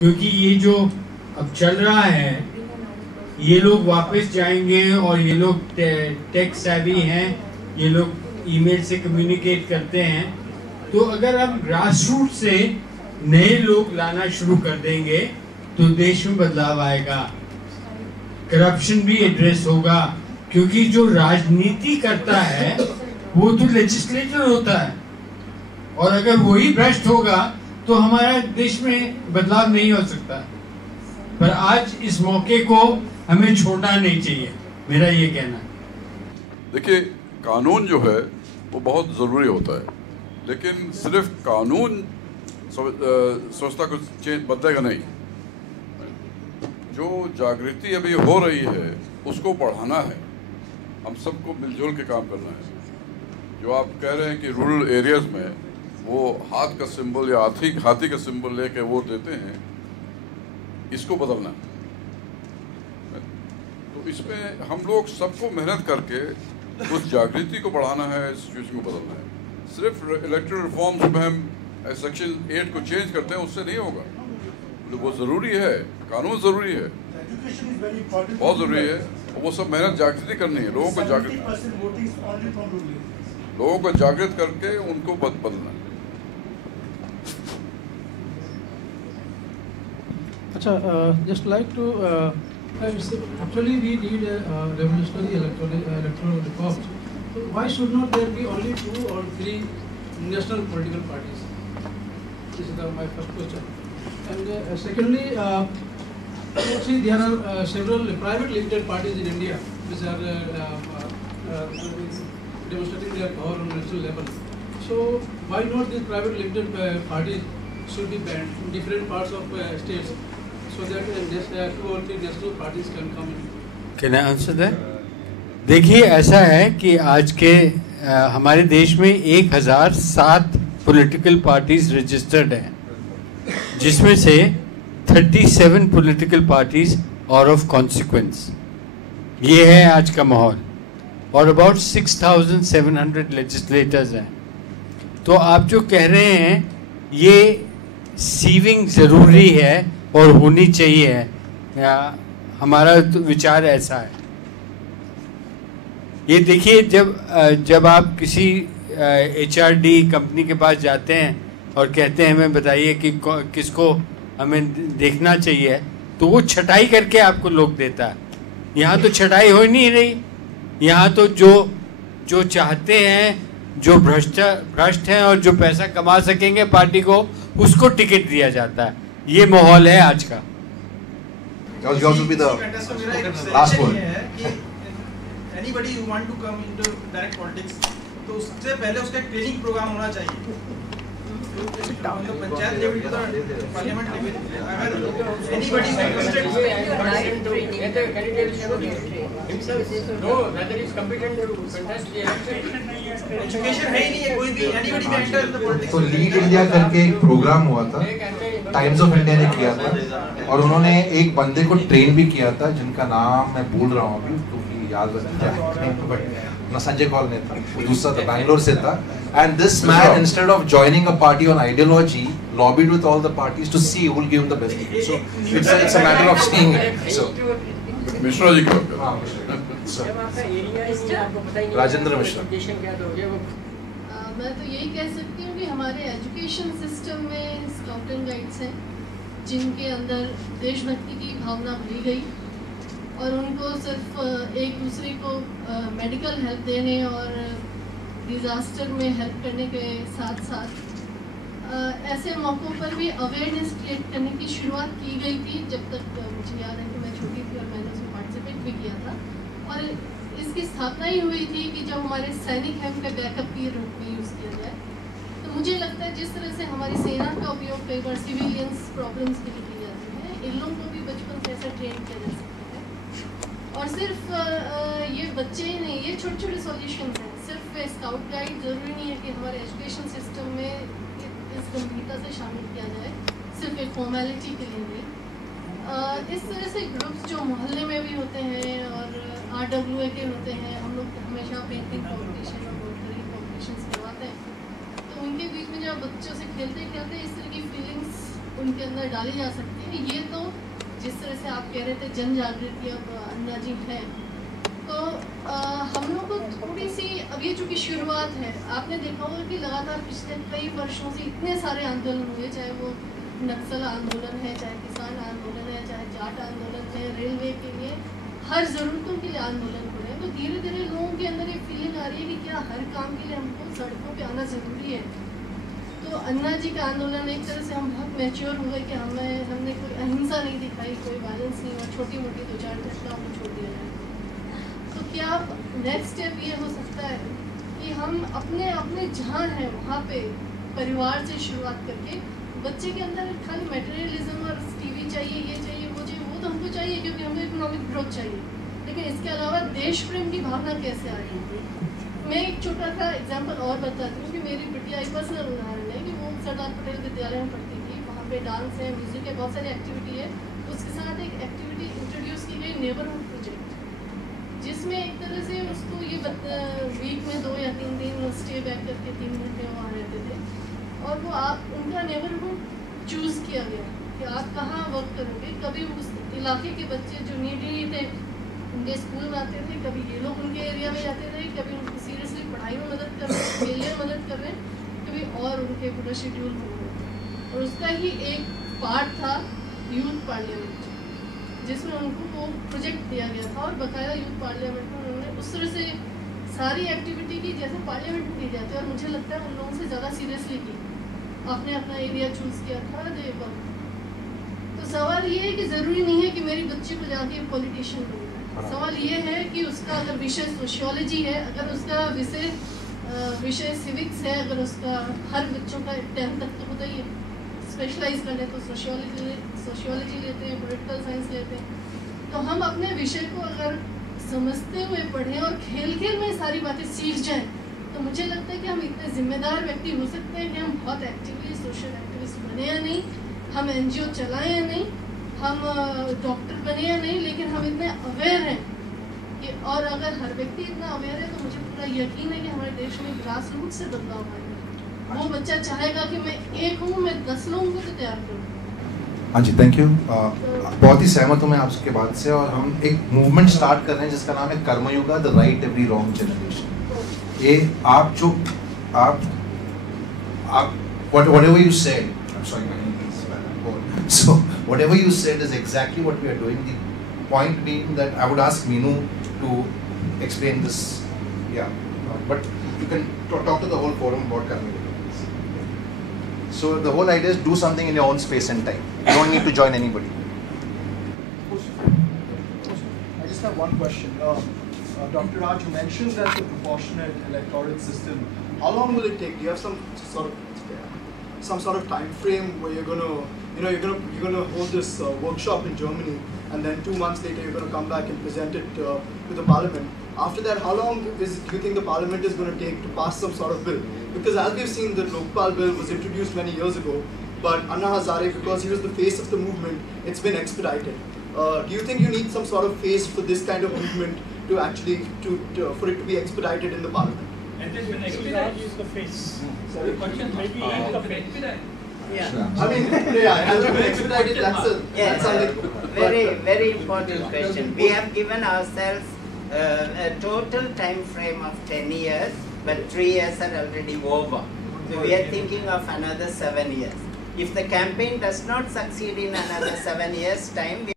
क्योंकि ये जो अब चल रहा है, ये लोग वापस जाएंगे और ये लोग टेक सेवी हैं, ये लोग ईमेल से कम्युनिकेट करते हैं। तो अगर हम ग्रास रूट से नए लोग लाना शुरू कर देंगे तो देश में बदलाव आएगा, करप्शन भी एड्रेस होगा। क्योंकि जो राजनीति करता है वो तो लेजिस्लेटर होता है, और अगर वही भ्रष्ट होगा तो हमारा देश में बदलाव नहीं हो सकता। पर आज इस मौके को हमें छोड़ना नहीं चाहिए, मेरा ये कहना है। देखिए, कानून जो है वो बहुत ज़रूरी होता है, लेकिन सिर्फ कानून व्यवस्था को बदलेगा नहीं। जो जागृति अभी हो रही है उसको बढ़ाना है, हम सबको मिलजुल के काम करना है। जो आप कह रहे हैं कि रूरल एरियाज़ में वो हाथ का सिंबल या हाथी का सिंबल लेके वोट देते हैं, इसको बदलना। तो इसमें हम लोग सबको मेहनत करके उस जागृति को बढ़ाना है, सिचुएशन को बदलना है। सिर्फ इलेक्टोरल रिफॉर्म्स में हम सेक्शन 8 को चेंज करते हैं उससे नहीं होगा। तो वो ज़रूरी है, कानून ज़रूरी है, बहुत ज़रूरी है। और वो सब मेहनत जागृति करनी है, लोगों को जागृत करके उनको बदलना। अच्छा, just like to actually we need a revolutionary electoral reform. So why should not there be only 2 or 3 national political parties? This is my first question. And secondly, see there are several private limited parties in India which are demonstrating their power on national level. So why not these private limited parties should be banned in different parts of states? So that 2 or 3 national parties can come in. Can I answer that? देखिए, ऐसा है कि आज के हमारे देश में 1007 political parties registered हैं, जिसमें से 37 political parties are of consequence. ये है आज का माहौल, और अबाउट 6700 लेजिस्लेटर्स हैं। तो आप जो कह रहे हैं ये सीविंग ज़रूरी है और होनी चाहिए, हमारा तो विचार ऐसा है। ये देखिए, जब आप किसी HRD कंपनी के पास जाते हैं और कहते हैं हमें बताइए कि किसको हमें देखना चाहिए, तो वो छटाई करके आपको लोग देता है। यहाँ तो छटाई हो नहीं रही, यहाँ तो जो चाहते हैं, जो भ्रष्ट हैं और जो पैसा कमा सकेंगे पार्टी को, उसको टिकट दिया जाता है। ये माहौल है आज का। Yours will be the last one. Anybody who want to come into direct politics, तो उससे पहले उसका एक ट्रेनिंग प्रोग्राम होना चाहिए। तो panchayat level to the parliament level, अगर anybody is interested, एजुकेशन है ही नहीं है, कोई भी anybody may enter the politics। तो लीड इंडिया करके एक प्रोग्राम हुआ था, टाइम्स ऑफ इंडिया ने किया था, और उन्होंने एक बंदे को ट्रेन भी किया था जिनका नाम मैं भूल रहा हूँ अभी, क्योंकि याद बट ना संजय कौल ने था, दूसरा था, बैंगलोर से था। And this man instead of joining a party on ideology lobbied with all the parties to see who will give the best. So it's a matter of seeing it. So Mishra ji का राजेंद्र मिश्रा। मैं तो यही कह सकती हूँ कि हमारे एजुकेशन सिस्टम में स्काउट एंड गाइड्स हैं जिनके अंदर देशभक्ति की भावना भरी गई, और उनको सिर्फ एक दूसरे को मेडिकल हेल्प देने और डिज़ास्टर में हेल्प करने के साथ साथ ऐसे मौक़ों पर भी अवेयरनेस क्रिएट करने की शुरुआत की गई थी। जब तक मुझे याद है कि मैं छोटी थी और मैंने उसमें पार्टिसिपेट भी किया था, और इसकी स्थापना ही हुई थी कि जब हमारे सैनिक हैं उनका बैकअप के रूप में यूज़ किया जाए। तो मुझे लगता है जिस तरह से हमारी सेना का उपयोग कई बार सिविलियंस प्रॉब्लम्स के लिए की जाती है, इन लोगों को भी बचपन से ऐसा ट्रेन किया जा सकता है। और सिर्फ ये बच्चे ही नहीं, ये छोटे छोटे सॉल्यूशन हैं। सिर्फ स्काउट गाइड ज़रूरी नहीं है कि हमारे एजुकेशन सिस्टम में इस गंभीरता से शामिल किया जाए, सिर्फ एक फॉर्मेलिटी के लिए नहीं। इस तरह से ग्रुप्स जो मोहल्ले में भी होते हैं और RWA के होते हैं, हम लोग हमेशा पेंटिंग कॉम्पिटिशन और वोटरी कॉम्पिटिशन करवाते हैं, तो उनके बीच में जब बच्चों से खेलते खेलते इस तरह की फीलिंग्स उनके अंदर डाली जा सकती है। ये तो जिस तरह से आप कह रहे थे जन जागृति अब अन्ना जी है, तो हम लोग को थोड़ी सी अब ये चूँकि शुरुआत है, आपने देखा होगा कि लगातार पिछले कई वर्षों से इतने सारे आंदोलन हुए, चाहे वो नक्सल आंदोलन है, चाहे किसान आंदोलन है, चाहे जाट आंदोलन है, रेलवे के लिए हर ज़रूरतों के लिए आंदोलन हो रहे हैं। तो धीरे धीरे लोगों के अंदर ये फीलिंग आ रही है कि क्या हर काम के लिए हमको सड़कों पे आना ज़रूरी है। तो अन्ना जी का आंदोलन एक तरह से हम बहुत मैच्योर हो गए कि हमने कोई अहिंसा नहीं दिखाई, कोई वायलेंस नहीं हुआ, छोटी मोटी 2-4 घटनाओं को छोड़ दिया जाए। तो क्या नेक्स्ट स्टेप ये हो सकता है कि हम अपने अपने जहाँ हैं वहाँ पे परिवार से शुरुआत करके बच्चे के अंदर खाली मटेरियलिज्म और टीवी चाहिए, ये चाहिए, वो चाहिए, वो तो हमको चाहिए क्योंकि हमको इकोनॉमिक ग्रोथ चाहिए, लेकिन इसके अलावा देश प्रेम की भावना कैसे आएगी। मैं एक छोटा सा एग्जांपल और बताती हूँ कि मेरी बिटिया एक पर्सनल उदाहरण है कि वो सरदार पटेल विद्यालय में पढ़ती थी, वहाँ पे डांस है, म्यूजिक है, बहुत सारी एक्टिविटी है। उसके साथ एक एक्टिविटी इंट्रोड्यूस की गई नेबरहुड प्रोजेक्ट, जिसमें एक तरह से उसको ये वीक में 2 या 3 दिन स्टे बैक करके 3 घंटे वहाँ रहते थे, और वो उनका नेबरहुड चूज़ किया गया कि आप कहाँ वर्क करोगे। कभी उस इलाके के बच्चे जो नीडी थे उनके स्कूल में आते थे, कभी ये लोग उनके एरिया में जाते थे, कभी उनको सीरियसली पढ़ाई में मदद कर रहे हैं, खेलने में मदद कर रहे हैं, कभी और उनके पूरा शेड्यूल हो गया। और उसका ही एक पार्ट था यूथ पार्लियामेंट, जिसमें उनको वो प्रोजेक्ट दिया गया था और बाकायदा यूथ पार्लियामेंट में उन्होंने उस तरह से सारी एक्टिविटी की जैसे पार्लियामेंट में की जाती है, और मुझे लगता है उन लोगों से ज़्यादा सीरियसली की, आपने अपना एरिया चूज़ किया था देव। तो सवाल ये है कि ज़रूरी नहीं है कि मेरी बच्ची को जाके पॉलिटिशियन बनना है। सवाल ये है कि उसका अगर विषय सोशियोलॉजी है, अगर उसका विषय सिविक्स है, अगर उसका हर बच्चों का 10th तक तो होता ही है, स्पेशलाइज कर ले तो सोशियोलॉजी लेते हैं, पॉलिटिकल साइंस लेते हैं, तो हम अपने विषय को अगर समझते हुए पढ़ें और खेल खेल में सारी बातें सीख जाएं, तो मुझे लगता है कि हम इतने जिम्मेदार व्यक्ति हो सकते हैं कि हम बहुत एक्टिवली सोशल एक्टिविस्ट बने या नहीं, हम NGO चलाएं या नहीं, हम डॉक्टर बने या नहीं, लेकिन हम इतने अवेयर हैं कि, और अगर हर व्यक्ति इतना अवेयर है तो मुझे पूरा यकीन है कि हमारे देश में ग्रास रूट से बदलाव आएगा। वो बच्चा चाहेगा कि मैं एक हूँ, मैं 10 लोगों को तो तैयार करूँ। हाँ जी, थैंक यू। बहुत ही सहमत हूँ मैं आपके बात से, और हम एक मूवमेंट स्टार्ट कर रहे हैं जिसका नाम है Karmayuga, the right every wrong generation. ये आप whatever you said, I'm sorry, my name is so whatever you said is exactly what we are doing. The point being that I would ask Meenu to explain this, but you can talk to the whole forum about Karmayuga. So the whole idea is do something in your own space and time. You don't need to join anybody. I just have one question. Dr. Raj, you mentioned that the proportionate electoral system, how long will it take? Do you have some sort of time frame where you're gonna hold this workshop in Germany, and then 2 months later you're gonna come back and present it to the parliament? After that, how long do you think the parliament is going to take to pass some sort of bill? Because as we've seen, the Lokpal bill was introduced many years ago, but Anna Hazare, because he was the face of the movement, it's been expedited. Do you think you need some sort of face for this kind of movement to actually for it to be expedited in the parliament? And then when expedited is the face. Sorry? Maybe the face. Yeah. I mean, as we've expedited, that's something. Very important question. We have given ourselves a total time frame of 10 years, but 3 years are already over. So we are thinking of another 7 years. If the campaign does not succeed in another 7 years' time,